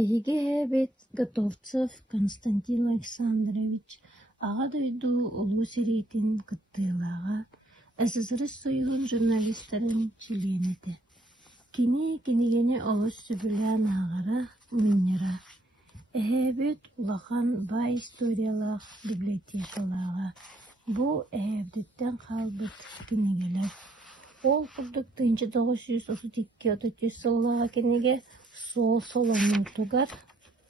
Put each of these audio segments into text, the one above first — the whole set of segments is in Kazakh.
Егебет Готовцев Константин Александрович аға дойду олу серейтин кыттыылаға СССР Союзун журналистерин членети. Кини-кинигени олус сүбүлән ағара муннера. Эһэбит улахан бай историялах библиотекалаға. Бу эһэбдиттен қалбыт кинигелер. Ол курдук 1932 сыллаға киниге солонутугар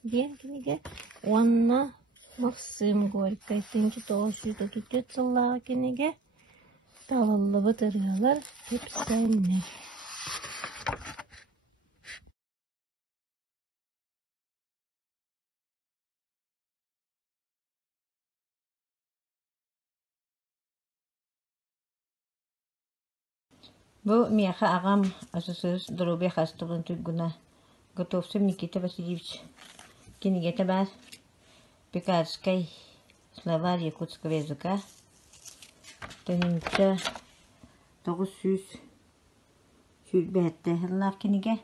ден киниге уанна Максим Горький 1934 сыллаға киниге талыллыбы тыргалар хепсәйнер. Бу меха агам СССР здоровья хастовын туйгуна Готовцев Никита Васильевич кинигете бар Пекарской словарь якутского языка төнүнчө 900 сүрбетте хыллар киниге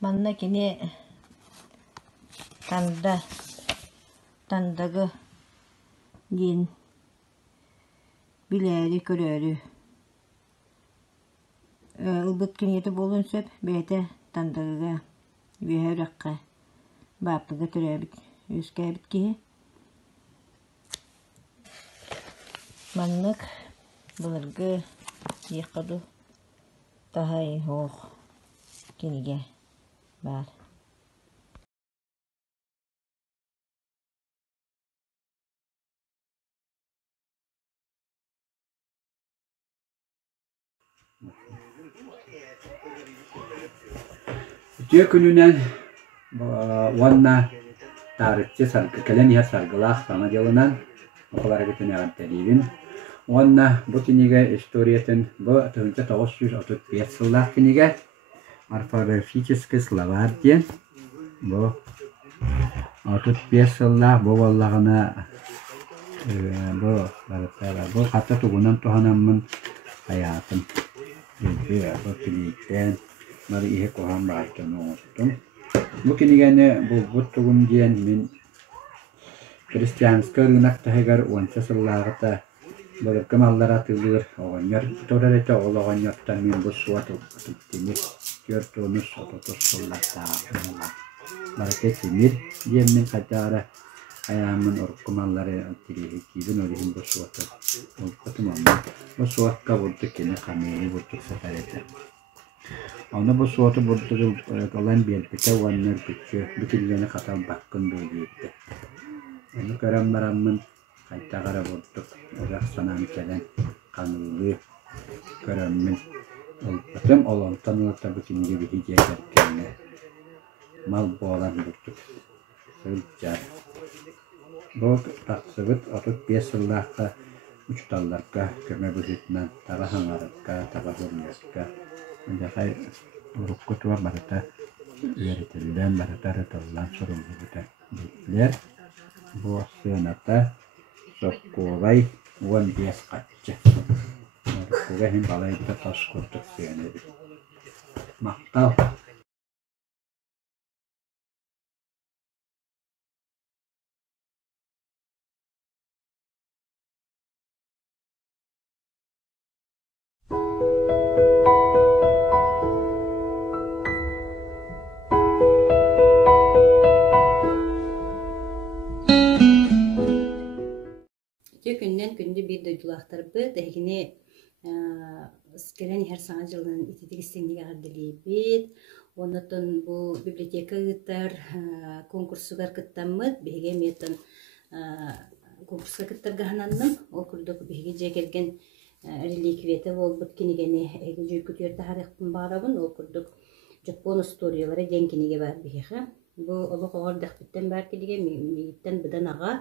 манна кини тандагы дин билери көрөрү ылбыт кинети болун сөп бейте тандагыга үйөрөккө баапыга төрөбүт үскәбит киһи маннык былыргы иеккаду тахай хоох киниге бар. Түйе күнүнен уанна тарыхчы кэлэн иһэр саргылаах сана дьылынан околара гытынаган тэлиибин уанна бу киниге историятын бу 1935 сыллаах киниге орфографический словарь диэн бу 35 сыллаах бу боллагана бу хата тугунан туханаммын хаятым бу кинииттен Mari ihe kohan bahtım olsun. Bu kinigene bu tugun diyen min Hristiyanska rınak tahegar onca sıllarıta böyle kemallara tılır oğanlar torarete oğanlardan min bu suatı tuttini görtüğünüz ototos sıllarta Marake timir diyen min kadara ayamın orkumalları tirihi kibin olihin bu suatı olpatımanın bu suatka bulduk kine kamini bulduk seferete Onu bu suatı burada kalan bir pite vanlar küçük bütünlerini katan bakkın böyleydi. Onu karamın kayta kara bulduk. Orak sanan kelen kanılı karamın. Olpatım olan tanılarda bütün gibi hediye kerkenle. Mal boğalar bulduk. Sılcar. Bu taksıvıt 35 yıllarda uç dallarga köme büyütmen tabahanlarga tabahurlarga. Menjakai urukkutua barata yeritilden barata retalan sorumlu bitler bu senata sokkovai uan bias kaca urukkuga hin balai kita tas kurtuk senedi maktal Күннен күнді бір дойдулақтар бұд, әгіне скелен her саңа жылын итетігістенге ағардылей бет. Онытын бұл библиотека ғыттар конкурсугар кыттамыд, беге метін конкурсугар кыттар ғананным. Ол күрдік беге жекерген реликветі ол бұд кенегені әгі жүргүтерді харықтың бағарабын. Ол күрдік Жапон историялары ден кенеге бар беге. Бұл олық оғардық біттен бар кенеге мейттен бұдан аға.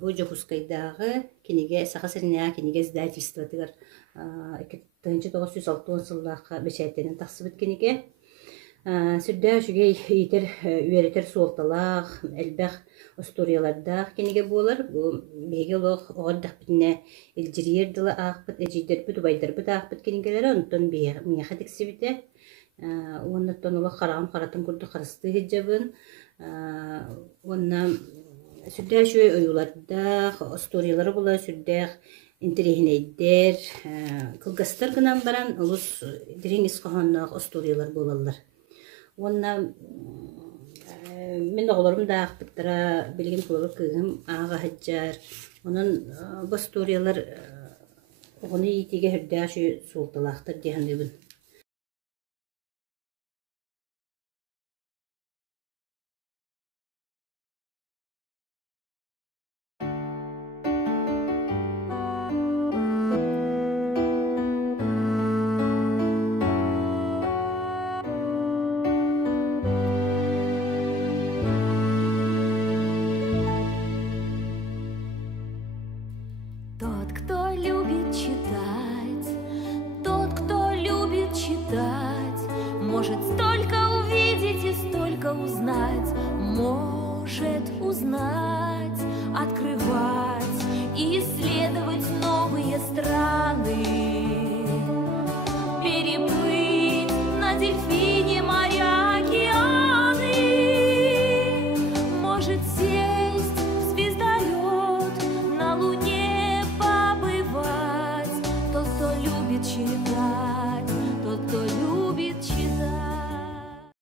Бу Жокускайдагы киниге сахасырына киниге издательствотыгар 1906 сыллакка бечеттенен таксыбыт киниге сүрдө шугей итер үйрөтер суолталак элбэх историяларда киниге болар бу беге лох ордак битне илжириер дыла акпыт эжидер бут байдар бут акпыт кинигелер онтон бие мияха тексибите Оннаттан ола қарағым қаратын күрді қарысты хеджабын. Онна сүрдәк шөй ойулардақ, историялары була сүрдәк интерехинейдер, кылгастар гынан баран олус дирин исқаханнақ историялар болалар. Онна мен оғыларым да ақпыттара білген көлі күйім аға хаджар. Onun bu istoриялар onu итеге хүрдәк шөй суылталақтыр дейхандыбын. Тот, кто любит читать, может столько увидеть и столько узнать, может узнать, открывать и исследовать новые страны, переплыть на дельфине моря, океаны, может сесть